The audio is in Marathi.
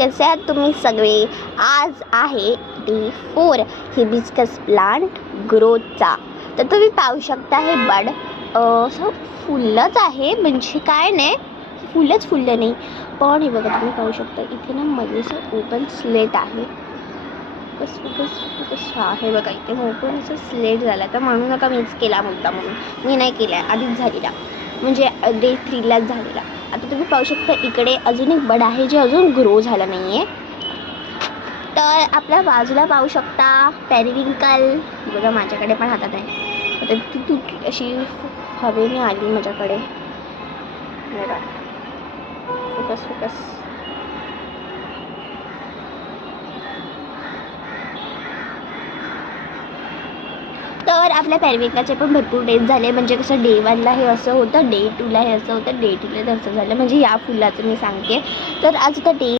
कसे आहात तुम्ही सगळे? आज आहे डे 4 हिबिस्कस प्लांट ग्रोथचा. तर तुम्ही पाहू शकता हे बड असं फुललंच आहे, म्हणजे काय नाही फुलच फुललं नाही, पण हे बघा तुम्ही पाहू शकता इथे ना मध्ये असं ओपन स्लेट आहे. हे बघा इथे ओपन असं स्लेट झाला, तर म्हणू नका मीच केला मुद्दा म्हणून. मी नाही केला, आधीच झालेला, म्हणजे डे 3लाच झालेला. आता तुम्ही पाहू शकता इकडे अजून एक बड आहे जे अजून ग्रो झाला नाही आहे. तर आपल्या बाजूला पाहू शकता पेरिविंकल, बघा माझ्याकडे पण हातात आहे. आता ती तुटली अशी हवेने आली माझ्याकडे. Focus focus. तर आपल्या पेरिविंकलचे पण भरपूर डेज झाले, म्हणजे कसं डे 1ला हे असं होतं, डे 2ला हे असं होतं, डे 2ला असं झालं, म्हणजे या फुलाचं मी सांगते. तर आज आता डे